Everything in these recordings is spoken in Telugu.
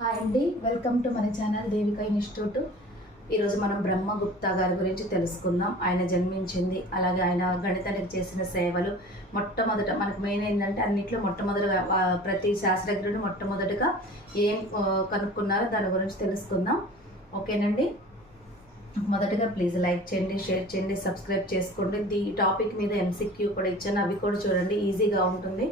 హాయ్ అండి, వెల్కమ్ టు మన ఛానల్ దేవిక ఇన్స్టిట్యూట్. ఈరోజు మనం బ్రహ్మగుప్తా గారి గురించి తెలుసుకుందాం. ఆయన జన్మించింది, అలాగే ఆయన గణితానికి చేసిన సేవలు. మొట్టమొదట మనకు మెయిన్ ఏంటంటే అన్నింటిలో మొట్టమొదటిగా ప్రతి శాస్త్రజ్ఞుడు మొట్టమొదటిగా ఏం కనుక్కున్నారో దాని గురించి తెలుసుకుందాం. ఓకేనండి. మొదటగా ప్లీజ్ లైక్ చేయండి, షేర్ చేయండి, సబ్స్క్రైబ్ చేసుకోండి. ఈ టాపిక్ మీద ఎంసీక్యూ కూడా ఇచ్చాను, అవి కూడా చూడండి, ఈజీగా ఉంటుంది.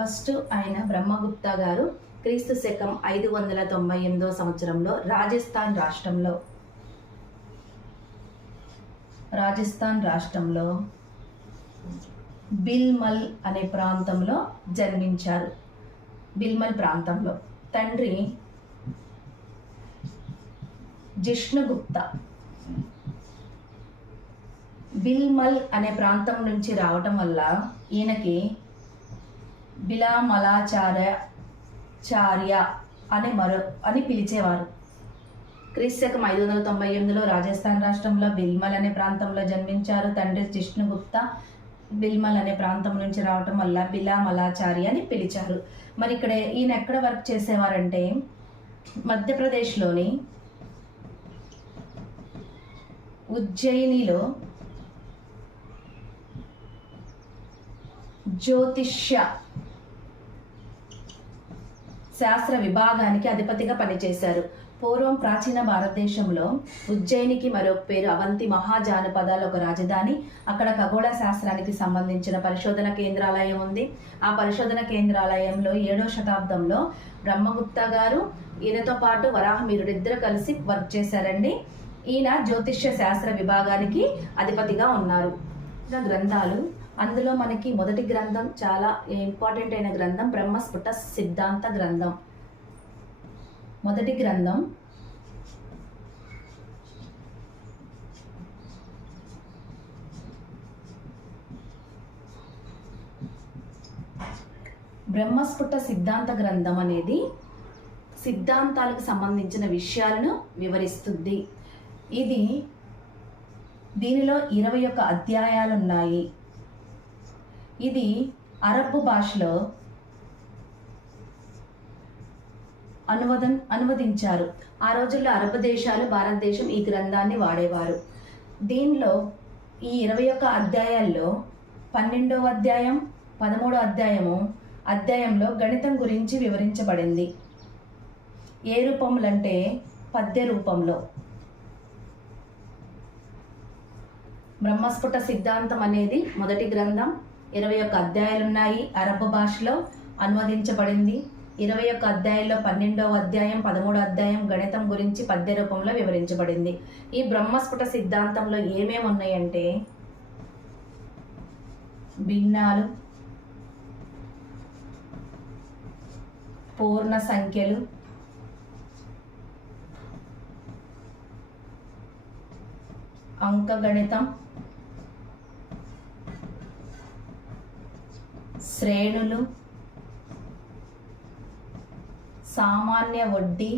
ఫస్ట్ ఆయన బ్రహ్మగుప్తా గారు క్రీస్తు శకం 598 సంవత్సరంలో రాజస్థాన్ రాష్ట్రంలో బిల్మల్ అనే ప్రాంతంలో జన్మించారు. బిల్మల్ ప్రాంతంలో తండ్రి జిష్ణుగుప్త. బిల్మల్ అనే ప్రాంతం నుంచి రావటం వల్ల ఈయనకి బిలామలాచార్య అని పిలిచేవారు. క్రీస్తు శకం 598లో రాజస్థాన్ రాష్ట్రంలో బిల్మల్ అనే ప్రాంతంలో జన్మించారు. తండ్రి జిష్ణుగుప్త. బిల్మల్ అనే ప్రాంతం నుంచి రావటం వల్ల బిలామలాచార్య అని పిలిచారు. మరి ఇక్కడ ఈయన ఎక్కడ వర్క్ చేసేవారంటే మధ్యప్రదేశ్లోని ఉజ్జయినిలో జ్యోతిష్య శాస్త్ర విభాగానికి అధిపతిగా పనిచేశారు. పూర్వం ప్రాచీన భారతదేశంలో ఉజ్జయినికి మరొక పేరు అవంతి మహాజానపదాల ఒక రాజధాని. అక్కడ ఖగోళ శాస్త్రానికి సంబంధించిన పరిశోధన కేంద్రాలయం ఉంది. ఆ పరిశోధన కేంద్రాలయంలో 7వ శతాబ్దంలో బ్రహ్మగుప్తా గారు, ఈయనతో పాటు వరాహమిహిరుడిద్దరు కలిసి వర్క్ చేశారండి. ఈయన జ్యోతిష్య శాస్త్ర విభాగానికి అధిపతిగా ఉన్నారు. గ్రంథాలు, అందులో మనకి మొదటి గ్రంథం చాలా ఇంపార్టెంట్ అయిన గ్రంథం బ్రహ్మస్ఫుట సిద్ధాంత గ్రంథం. మొదటి గ్రంథం బ్రహ్మస్ఫుట సిద్ధాంత గ్రంథం అనేది సిద్ధాంతాలకు సంబంధించిన విషయాలను వివరిస్తుంది. దీనిలో 21 అధ్యాయాలు ఉన్నాయి. ఇది అరబ్బు భాషలో అనువదించారు. ఆ రోజుల్లో అరబ్ దేశాలు, భారతదేశం ఈ గ్రంథాన్ని వాడేవారు. దీనిలో ఈ 21 అధ్యాయాల్లో 12వ అధ్యాయం, 13వ అధ్యాయంలో గణితం గురించి వివరించబడింది. ఏ రూపములంటే పద్య రూపంలో. బ్రహ్మస్ఫుట సిద్ధాంతం అనేది మొదటి గ్రంథం. 21 అధ్యాయాలున్నాయి. అరబ్బు భాషలో అనువదించబడింది. 21 అధ్యాయాల్లో 12వ అధ్యాయం, 13వ అధ్యాయం గణితం గురించి పద్య రూపంలో వివరించబడింది. ఈ బ్రహ్మస్ఫుట సిద్ధాంతంలో ఏమేమి ఉన్నాయంటే భిన్నాలు, పూర్ణ సంఖ్యలు, అంకగణితం, శ్రేణులు, సామాన్య వడ్డీ,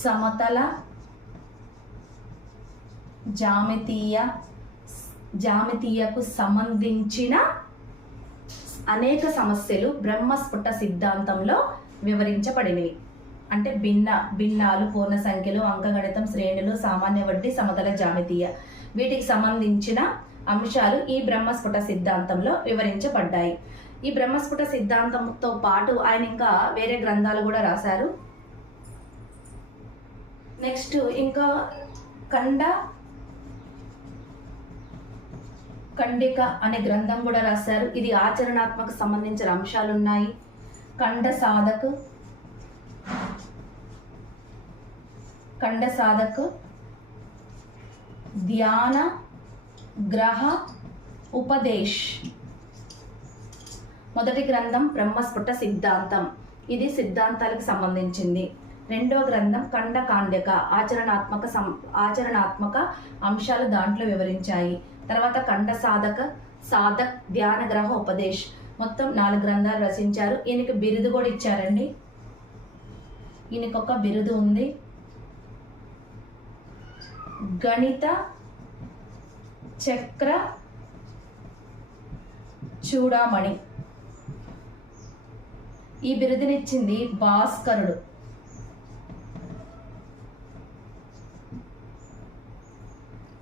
సమతల జామితీయకు సంబంధించిన అనేక సమస్యలు బ్రహ్మస్ఫుట సిద్ధాంతంలో వివరించబడినవి. అంటే భిన్నాలు, పూర్ణ సంఖ్యలు, అంకగణితం, శ్రేణులు, సామాన్య వడ్డీ, సమతల జామితీయ, వీటికి సంబంధించిన అంశాలు ఈ బ్రహ్మస్ఫుట సిద్ధాంతంలో వివరించబడ్డాయి. ఈ బ్రహ్మస్ఫుట సిద్ధాంతంతో పాటు ఆయన ఇంకా వేరే గ్రంథాలు కూడా రాశారు. నెక్స్ట్ ఇంకా ఖండిక అనే గ్రంథం కూడా రాశారు. ఇది ఆచరణాత్మక సంబంధించిన అంశాలు ఉన్నాయి. ఖండ సాధక్, ధ్యాన గ్రహ ఉపదేశ్. మొదటి గ్రంథం బ్రహ్మస్ఫుట సిద్ధాంతం, ఇది సిద్ధాంతాలకు సంబంధించింది. రెండో గ్రంథం ఖండకాండిక, ఆచరణాత్మక అంశాలు దాంట్లో వివరించాయి. తర్వాత ఖండ సాధక్, ధ్యాన గ్రహ ఉపదేశ్, మొత్తం 4 గ్రంథాలు రచించారు. ఈయనకి బిరుదు కూడా ఇచ్చారండి. ఈయనకొక బిరుదు ఉంది, గణిత చక్ర చూడామణి. ఈ బిరుదునిచ్చింది భాస్కరుడు.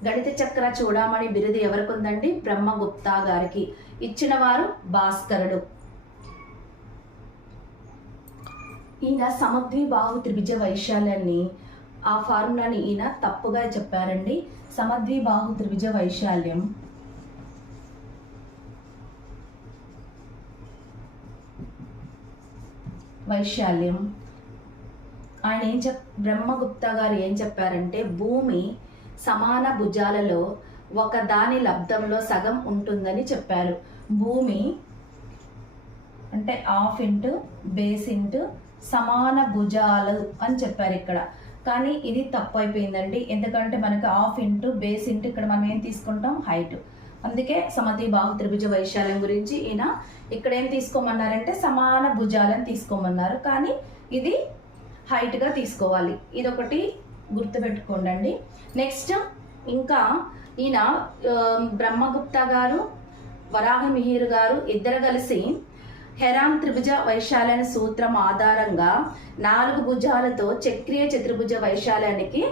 గణిత చక్ర చూడమని బిరుదు ఎవరికి ఉందండి? బ్రహ్మగుప్త గారికి. ఇచ్చిన వారు భాస్కరుడు. ఈయన సమద్విబాహు త్రిభుజ వైశాల్యాన్ని ఆ ఫార్ములాని ఈయన తప్పుగా చెప్పారండి. సమద్విబాహు త్రిభుజ వైశాల్యం ఆయన బ్రహ్మగుప్త గారు ఏం చెప్పారంటే, భూమి సమాన భుజాలలో ఒక దాని లబ్ధంలో సగం ఉంటుందని చెప్పారు. భూమి అంటే హాఫ్ ఇంటూ బేస్ ఇంటూ సమాన భుజాలు అని చెప్పారు ఇక్కడ. కానీ ఇది తప్పు అయిపోయిందండి. ఎందుకంటే మనకు హాఫ్ ఇంటూ బేస్ ఇంటూ ఇక్కడ మనం ఏం తీసుకుంటాం? హైట్. అందుకే సమద్విబాహు త్రిభుజ వైశాల్యం గురించి ఈయన ఇక్కడ ఏం తీసుకోమన్నారంటే సమాన భుజాలను తీసుకోమన్నారు. కానీ ఇది హైట్గా తీసుకోవాలి. ఇదొకటి గుర్తుపెట్టుకోండి. నెక్స్ట్ ఇంకా ఈయన బ్రహ్మగుప్త గారు, వరాహమిహిర్ గారు ఇద్దరు కలిసి హెరాన్ త్రిభుజ వైశాల్య సూత్రం ఆధారంగా 4 భుజాలతో చక్రీయ చతుర్భుజ వైశాల్యానికి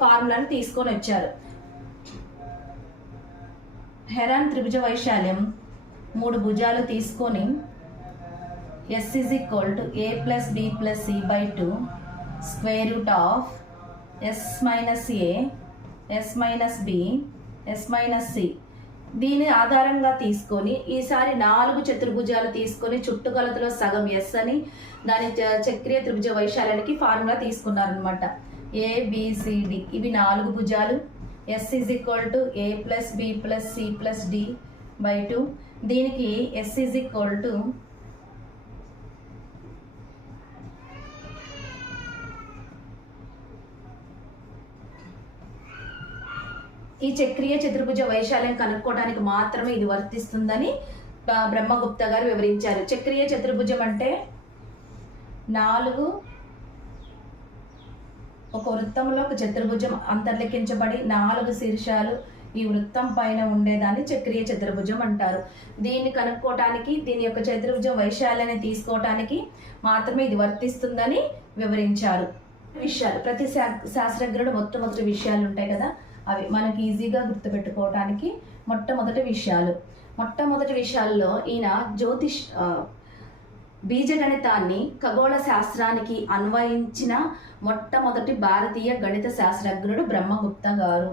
ఫార్ములాను తీసుకొని వచ్చారు. హెరాన్ త్రిభుజ వైశాల్యం 3 భుజాలు తీసుకొని S = a + b + c/2 square root of s - a s - b s - c. దీని ఆధారంగా తీసుకొని ఈసారి 4 చతుర్భుజాలు తీసుకొని చుట్టుకొలతలో సగం s అని దాని చక్రీయ త్రిభుజ వైశాల్యానికి ఫార్ములా తీసుకున్నారనమాట. ABCD ఇవి 4 భుజాలు. S = a + b + c + d/2. దీనికి S = ఈ చక్రీయ చతుర్భుజ వైశాల్యం కనుక్కోవడానికి మాత్రమే ఇది వర్తిస్తుందని బ్రహ్మగుప్త గారు వివరించారు. చక్రీయ చతుర్భుజం అంటే 4 ఒక వృత్తంలో ఒక చతుర్భుజం అంతర్లిఖించబడి 4 శీర్షాలు ఈ వృత్తం పైన ఉండేదాన్ని చక్రీయ చతుర్భుజం అంటారు. దీన్ని కనుక్కోవటానికి, దీని యొక్క చతుర్భుజం వైశాల్యాన్ని తీసుకోవటానికి మాత్రమే ఇది వర్తిస్తుందని వివరించారు. విషయాలు ప్రతి శాస్త్రజ్ఞుడు మొట్టమొదటి విషయాలు ఉంటాయి కదా, అవి మనకి ఈజీగా గుర్తుపెట్టుకోవటానికి మొట్టమొదటి విషయాల్లో ఈయన బీజగణితాన్ని ఖగోళ శాస్త్రానికి అన్వయించిన మొట్టమొదటి భారతీయ గణిత శాస్త్రజ్ఞుడు బ్రహ్మగుప్త గారు.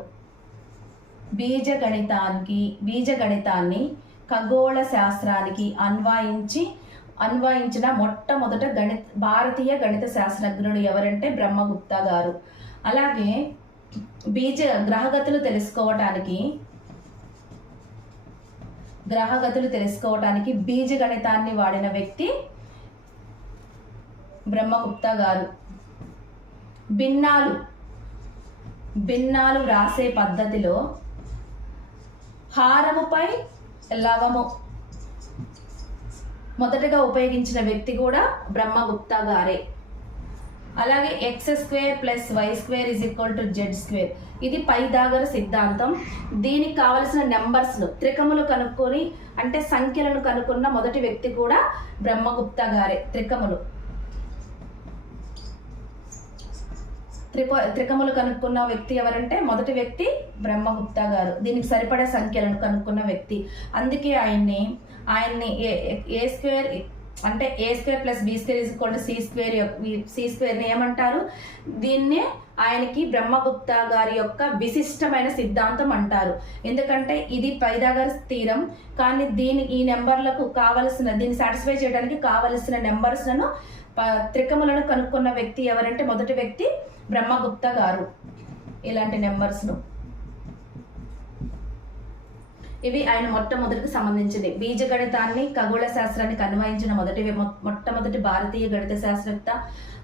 బీజగణితాన్ని ఖగోళ శాస్త్రానికి అన్వయించిన మొట్టమొదట భారతీయ గణిత శాస్త్రజ్ఞుడు ఎవరంటే బ్రహ్మగుప్త గారు. అలాగే గ్రహగతులు తెలుసుకోవటానికి బీజగణితాన్ని వాడిన వ్యక్తి బ్రహ్మగుప్త గారు. భిన్నాలు రాసే పద్ధతిలో హారముపై లవము మొదటగా ఉపయోగించిన వ్యక్తి కూడా బ్రహ్మగుప్త గారే. అలాగే x² + y² = z². ఇది పైథాగర సిద్ధాంతం. దీనికి కావలసిన నెంబర్స్ను త్రికములు కనుక్కొని అంటే సంఖ్యలను కనుక్కున్న మొదటి వ్యక్తి కూడా బ్రహ్మగుప్త గారే. త్రికములు కనుక్కున్న వ్యక్తి ఎవరంటే మొదటి వ్యక్తి బ్రహ్మగుప్త గారు. దీనికి సరిపడే సంఖ్యలను కనుక్కున్న వ్యక్తి. అందుకే ఆయన్ని a² అంటే a² + b² = c²ని ఏమంటారు? దీన్నే ఆయనకి బ్రహ్మగుప్త గారి యొక్క విశిష్టమైన సిద్ధాంతం అంటారు. ఎందుకంటే ఇది పైథాగరస్ థీరం. కానీ ఈ నెంబర్లకు దీన్ని సాటిస్ఫై చేయడానికి కావలసిన నెంబర్స్లను త్రికములను కనుక్కున్న వ్యక్తి ఎవరంటే మొదటి వ్యక్తి బ్రహ్మగుప్త గారు. ఇలాంటి నెంబర్స్ను ఇవి ఆయన మొట్టమొదటికి సంబంధించింది. బీజగణితాన్ని ఖగోళ శాస్త్రానికి అన్వయించిన మొట్టమొదటి భారతీయ గణిత శాస్త్రవేత్త.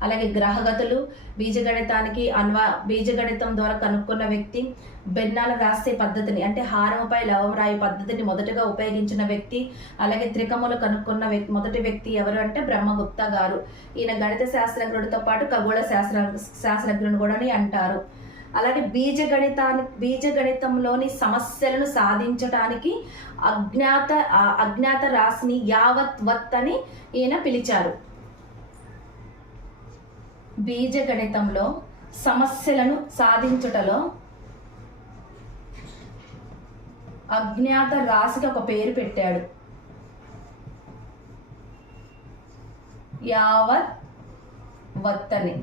అలాగే గ్రహగతులు బీజగణితం ద్వారా కనుక్కున్న వ్యక్తి. భిన్నాలు రాసే పద్ధతిని అంటే హారముపై లవం రాయి పద్ధతిని మొదటగా ఉపయోగించిన వ్యక్తి. అలాగే త్రికములు కనుక్కున్న మొదటి వ్యక్తి ఎవరు అంటే బ్రహ్మగుప్త గారు. ఈయన గణిత శాస్త్రజ్ఞుడితో పాటు ఖగోళ శాస్త్రజ్ఞుడు కూడా అంటారు. అలాగే బీజగణితంలోని సమస్యలను సాధించటానికి అజ్ఞాత రాశిని యావత్ వత్ అని ఈయన పిలిచారు. బీజగణితంలో సమస్యలను సాధించుటలో అజ్ఞాత రాశికి ఒక పేరు పెట్టాడు. యావత్ వత్తని.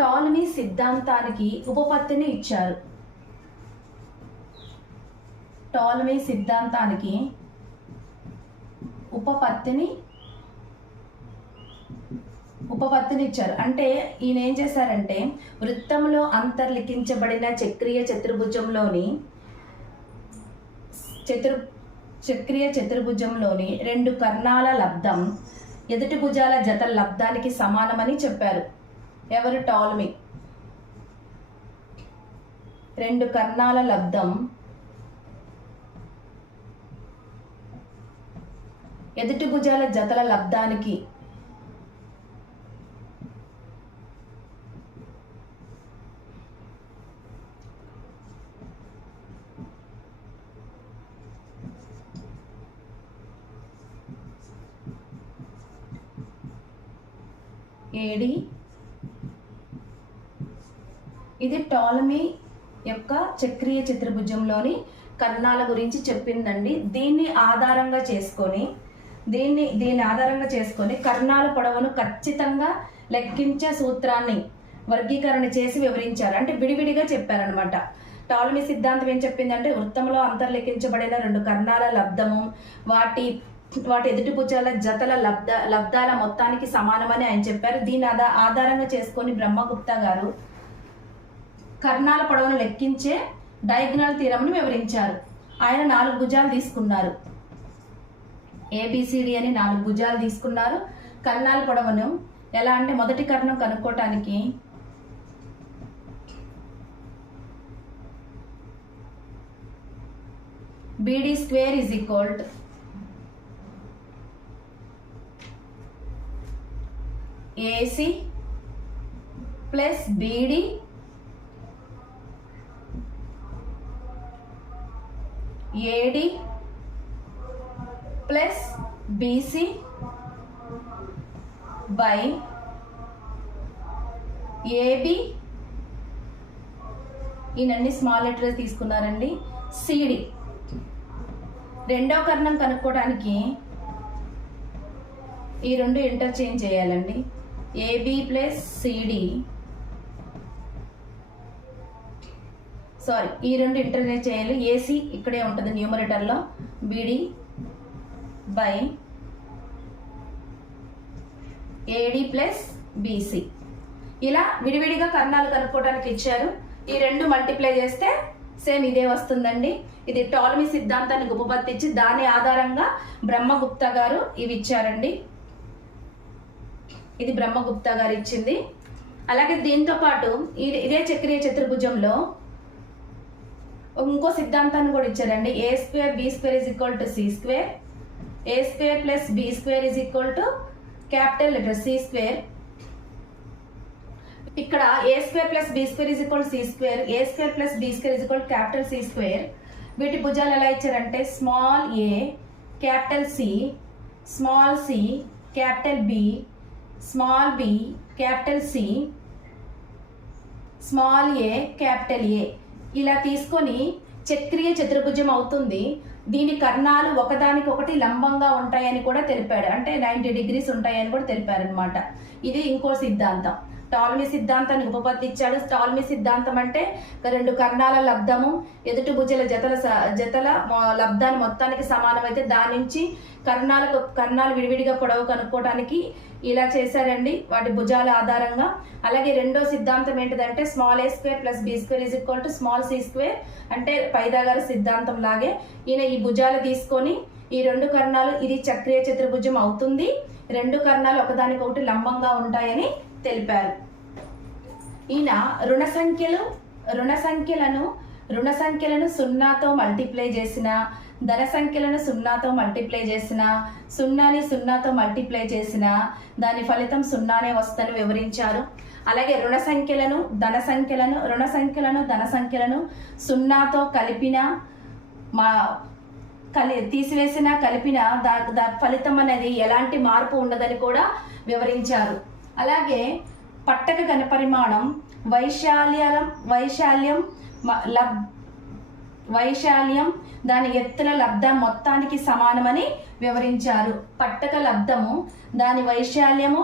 టాలమీ సిద్ధాంతానికి ఉపపత్తిని ఇచ్చారు. టాలమీ సిద్ధాంతానికి ఉపపత్తిని ఇచ్చారు. అంటే ఈయన ఏం చేశారంటే వృత్తంలో అంతర్లిఖించబడిన చక్రీయ చతుర్భుజంలోని రెండు కర్ణాల లబ్ధం ఎదుటి భుజాల జతల లబ్ధానికి సమానమని చెప్పారు. ఎవరు? టాలమీ. రెండు కర్ణాల లబ్ధం ఎదుటి భుజాల జతల లబ్ధానికి ఏడి. ఇది టాలమీ యొక్క చక్రీయ చతుర్భుజంలోని కర్ణాల గురించి చెప్పిందండి. దీన్ని ఆధారంగా చేసుకొని కర్ణాల పొడవును ఖచ్చితంగా లెక్కించే సూత్రాన్ని వర్గీకరణ చేసి వివరించారు. అంటే విడివిడిగా చెప్పారనమాట. టాలమీ సిద్ధాంతం ఏం చెప్పిందంటే వృత్తంలో అంతర్లిఖించబడిన రెండు కర్ణాల లబ్ధము వాటి ఎదుటి భుజాల జతల లబ్ధాల మొత్తానికి సమానమని ఆయన చెప్పారు. దీని ఆధారంగా చేసుకొని బ్రహ్మగుప్తా గారు కర్ణాల పొడవును లెక్కించే డయాగ్నల్ థీరంను వివరించారు. ఆయన 4 భుజాలు తీసుకున్నారు. ఏబిసిడి అని 4 భుజాలు తీసుకున్నారు. కర్ణాల పొడవును ఎలా అంటే మొదటి కర్ణం కనుక్కోవటానికి BD square is equal to AC plus BD AD plus BC by AB. ఈయనన్ని స్మాల్ లెటర్స్ తీసుకున్నారండి. CD రెండో కర్ణం కనుక్కోవడానికి ఈ రెండు ఇంటర్చేంజ్ చేయాలండి. AB ప్లస్ CD ఈ రెండు ఇంటర్చేంజ్ చేయాలి. AC ఇక్కడే ఉంటుంది న్యూమరేటర్లో. BD by AD plus BC. ఇలా విడివిడిగా కర్ణాలు కనుక్కోవడానికి ఇచ్చారు. ఈ రెండు మల్టిప్లై చేస్తే సేమ్ ఇదే వస్తుందండి. ఇది టాలమీ సిద్ధాంతాన్ని ఉపపత్తించి దాని ఆధారంగా బ్రహ్మగుప్తా గారు ఇవి ఇచ్చారండి. ఇది బ్రహ్మగుప్తా గారు ఇచ్చింది. అలాగే దీంతో పాటు ఇదే చక్రీయ చతుర్భుజంలో ఇంకో సిద్ధాంతాన్ని కూడా ఇచ్చారండి. A square B square is equal to C square. A square plus B square is equal to capital letter C square. ఇక్కడ A square plus B square is equal to C square, A square plus B square is equal to capital C square. వీటి భుజాలు ఎలా ఇచ్చారంటే small a capital C, small c capital B, small b capital C, small a capital A. ఇలా తీసుకొని చక్రీయ చతుర్భుజం అవుతుంది. దీని కర్ణాలు ఒకదానికొకటి లంబంగా ఉంటాయని కూడా తెలిపాడు. అంటే 90 degrees ఉంటాయని కూడా తెలిపారు అనమాట. ఇది ఇంకో సిద్ధాంతం. టాలమీ సిద్ధాంతాన్ని ఉపపత్తించాడు. టాలమీ సిద్ధాంతం అంటే రెండు కర్ణాల లబ్ధము ఎదుటి భుజాల జతల లబ్ధాన్ని మొత్తానికి సమానమైతే దాని నుంచి కర్ణాలు విడివిడిగా పొడవు కనుక్కోవడానికి ఇలా చేశారండి వాటి భుజాల ఆధారంగా. అలాగే రెండో సిద్ధాంతం ఏంటిదంటే small a square plus b square is equal to small c square. అంటే పైథాగరస్ సిద్ధాంతం లాగే ఈయన ఈ భుజాలు తీసుకొని ఈ రెండు కర్ణాలు ఇది చక్రీయ చతుర్భుజం అవుతుంది. రెండు కర్ణాలు ఒకదానికొకటి లంబంగా ఉంటాయని తెలిపారు. ఈయన రుణ సంఖ్యలను 0తో మల్టిప్లై చేసిన, ధన సంఖ్యలను 0తో మల్టిప్లై చేసిన, 0ని 0తో మల్టిప్లై చేసిన దాని ఫలితం 0నే వస్తుందని వివరించారు. అలాగే రుణ సంఖ్యలను ధన సంఖ్యలను 0తో తీసివేసిన కలిపిన ఫలితం అనేది ఎలాంటి మార్పు ఉండదని కూడా వివరించారు. అలాగే పట్టక ఘనపరిమాణం వైశాల్యం దాని ఎత్తుల లబ్ధం మొత్తానికి సమానమని వివరించారు. పట్టక లబ్ధము దాని వైశాల్యము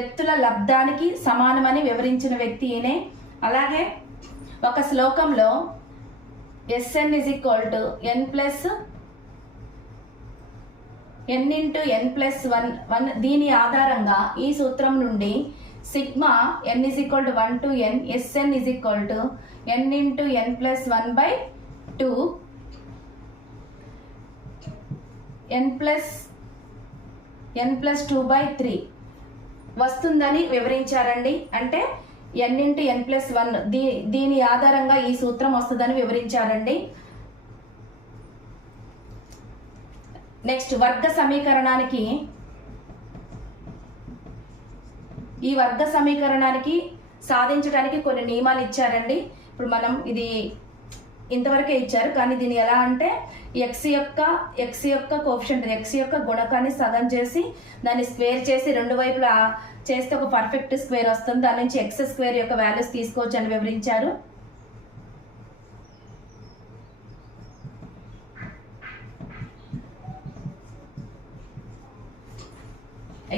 ఎత్తుల లబ్ధానికి సమానమని వివరించిన వ్యక్తి ఈయనే. అలాగే ఒక శ్లోకంలో Sn = n+n+1 దీని ఆధారంగా ఈ సూత్రం నుండి sigma n = 1 to n Sn = n×n+1/2 n+2/3 వస్తుందని వివరించారండి. అంటే n×n+1 దీని ఆధారంగా ఈ సూత్రం వస్తుందని వివరించారండి. నెక్స్ట్ ఈ వర్గ సమీకరణానికి సాధించడానికి కొన్ని నియమాలు ఇచ్చారండి. ఇప్పుడు మనం ఇది ఇంతవరకే ఇచ్చారు, కానీ దీన్ని ఎలా అంటే ఎక్స్ యొక్క కోఎఫిషియంట్ ఎక్స్ యొక్క గుణకాన్ని సగం చేసి దాన్ని స్క్వేర్ చేసి రెండు వైపులా చేస్తే ఒక పర్ఫెక్ట్ స్క్వేర్ వస్తుంది. దాని నుంచి x² యొక్క వాల్యూస్ తీసుకోవచ్చు అని వివరించారు.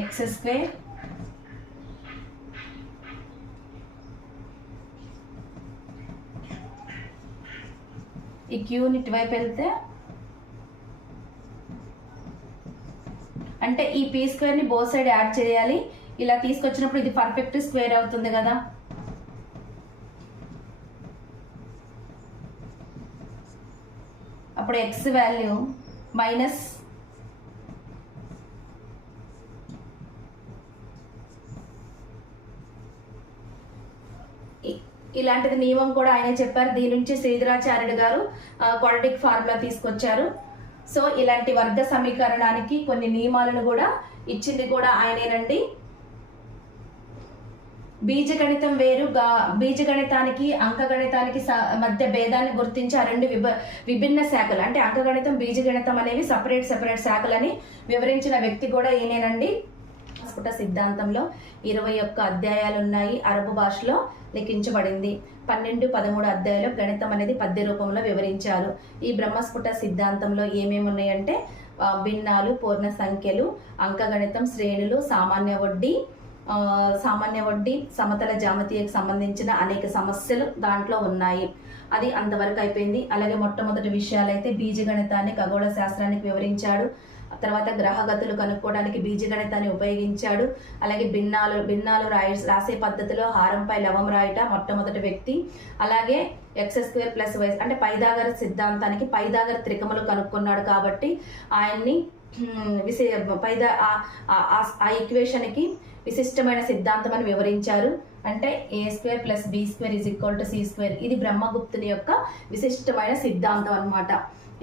x² ఈ క్యూని ఇటువైపు వెళ్తే అంటే ఈ p² ని బోత్ సైడ్ యాడ్ చేయాలి. ఇలా తీసుకొచ్చినప్పుడు ఇది పర్ఫెక్ట్ స్క్వేర్ అవుతుంది కదా. అప్పుడు x వాల్యూ మైనస్ ఇలాంటిది నియమం కూడా ఆయన చెప్పారు. దీని నుంచి శ్రీధరాచార్యుడు గారు క్వాడ్రాటిక్ ఫార్ములా తీసుకొచ్చారు. సో ఇలాంటి వర్గ సమీకరణానికి కొన్ని నియమాలను కూడా ఇచ్చింది కూడా ఆయనేనండి. బీజగణితం వేరు, బీజగణితానికి అంకగణితానికి మధ్య భేదాన్ని గుర్తించారండి. విభిన్న శాఖలు అంటే అంకగణితం బీజగణితం అనేవి సపరేట్ శాఖలని వివరించిన వ్యక్తి కూడా ఈయనేనండి. స్ఫుట సిద్ధాంతంలో 21 అధ్యాయాలు ఉన్నాయి. అరబు భాషలో లిఖించబడింది. 12, 13 అధ్యాయాలు గణితం అనేది పద్య రూపంలో వివరించారు. ఈ బ్రహ్మస్ఫుట సిద్ధాంతంలో ఏమేమి ఉన్నాయంటే భిన్నాలు, పూర్ణ సంఖ్యలు, అంకగణితం, శ్రేణులు, సామాన్య వడ్డీ, సమతల జామితికి సంబంధించిన అనేక సమస్యలు దాంట్లో ఉన్నాయి. అది అంతవరకు అయిపోయింది. అలాగే మొట్టమొదటి విషయాలైతే బీజగణితాన్ని, ఖగోళ శాస్త్రానికి వివరించాడు. తర్వాత గ్రహగతులు కనుక్కోవడానికి బీజగణితాన్ని ఉపయోగించాడు. అలాగే భిన్నాలు రాసే పద్ధతిలో హారంపై లవం రాయట మొట్టమొదటి వ్యక్తి. అలాగే x² + y అంటే పైథాగర సిద్ధాంతానికి పైథాగర త్రికములు కనుక్కున్నాడు కాబట్టి ఆయన్ని ఆ ఈక్వేషన్కి విశిష్టమైన సిద్ధాంతం అని వివరించారు. అంటే a² + b² = c². ఇది బ్రహ్మగుప్తుని యొక్క విశిష్టమైన సిద్ధాంతం అన్నమాట.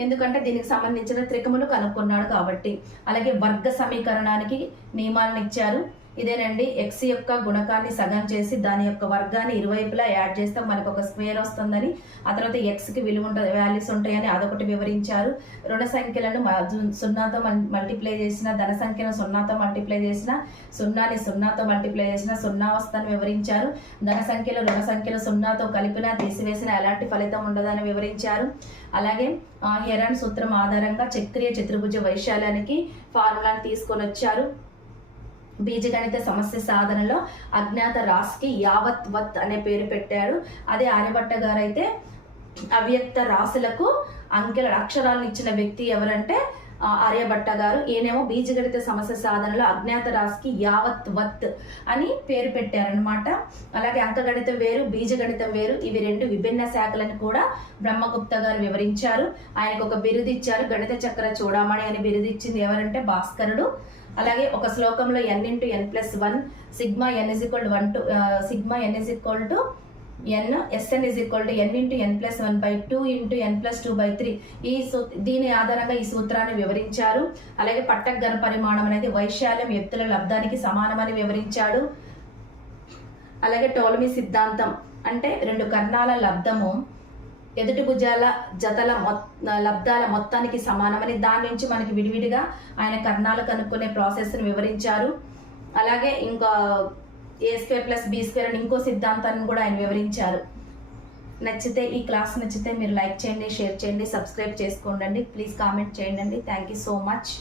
ఎందుకంటే దీనికి సంబంధించిన త్రికములు కనుక్కున్నాడు కాబట్టి. అలాగే వర్గ సమీకరణానికి నియమాలను ఇచ్చారు. ఇదేనండి, x యొక్క గుణకాన్ని సగం చేసి దాని యొక్క వర్గాన్ని ఇరువైపులా యాడ్ చేస్తే మనకు ఒక స్క్వేర్ వస్తుందని, ఆ తర్వాత xకి విలువ వాల్యూస్ ఉంటాయని అదొకటి వివరించారు. రుణ సంఖ్యలను 0తో మల్టిప్లై చేసిన, ధన సంఖ్యను 0తో మల్టిప్లై చేసిన, 0ని 0తో మల్టిప్లై చేసిన 0 వస్తుందని వివరించారు. ధన సంఖ్యలు రుణ సంఖ్యలు 0తో కలిపినా తీసివేసిన ఎలాంటి ఫలితం ఉండదని వివరించారు. అలాగే హెరాన్ సూత్రం ఆధారంగా చక్రీయ చతుర్భుజ వైశాల్యానికి ఫార్ములాను తీసుకొని వచ్చారు. బీజగణిత సమస్య సాధనలో అజ్ఞాత రాశికి యావత్ అనే పేరు పెట్టారు. అదే ఆర్యభట్ట గారు అయితే అవ్యక్త రాశులకు అక్షరాలను ఇచ్చిన వ్యక్తి ఎవరంటే ఆర్యభట్ట గారు. ఈయనేమో బీజగణిత సమస్య సాధనలో అజ్ఞాత రాశికి యావత్ అని పేరు పెట్టారనమాట. అలాగే అంకగణితం వేరు, బీజగణితం వేరు, ఇవి రెండు విభిన్న శాఖలను కూడా బ్రహ్మగుప్త గారు వివరించారు. ఆయనకు ఒక బిరుదు ఇచ్చారు, గణిత చక్ర చూడమణి అని బిరుదు ఇచ్చింది ఎవరంటే భాస్కరుడు. అలాగే ఒక శ్లోకంలో n×n+1 sigma n = Sn = n×n+1/2 n+2/3 దీని ఆధారంగా ఈ సూత్రాన్ని వివరించారు. అలాగే పట్టక ఘన పరిమాణం అనేది వైశాల్యం ఎత్తుల లబ్ధానికి సమానమని వివరించాడు. అలాగే టోలమీ సిద్ధాంతం అంటే రెండు కర్ణాల లబ్ధము ఎదుటి భుజాల జతల లబ్ధాల మొత్తానికి సమానమని, దాని నుంచి మనకి విడివిడిగా ఆయన కర్ణాలు కనుక్కునే ప్రాసెస్ని వివరించారు. అలాగే ఇంకా A² + B² అని ఇంకో సిద్ధాంతాన్ని కూడా ఆయన వివరించారు. నచ్చితే ఈ క్లాస్ నచ్చితే మీరు లైక్ చేయండి, షేర్ చేయండి, సబ్స్క్రైబ్ చేసుకోండి, ప్లీజ్ కామెంట్ చేయండి. Thank you so much.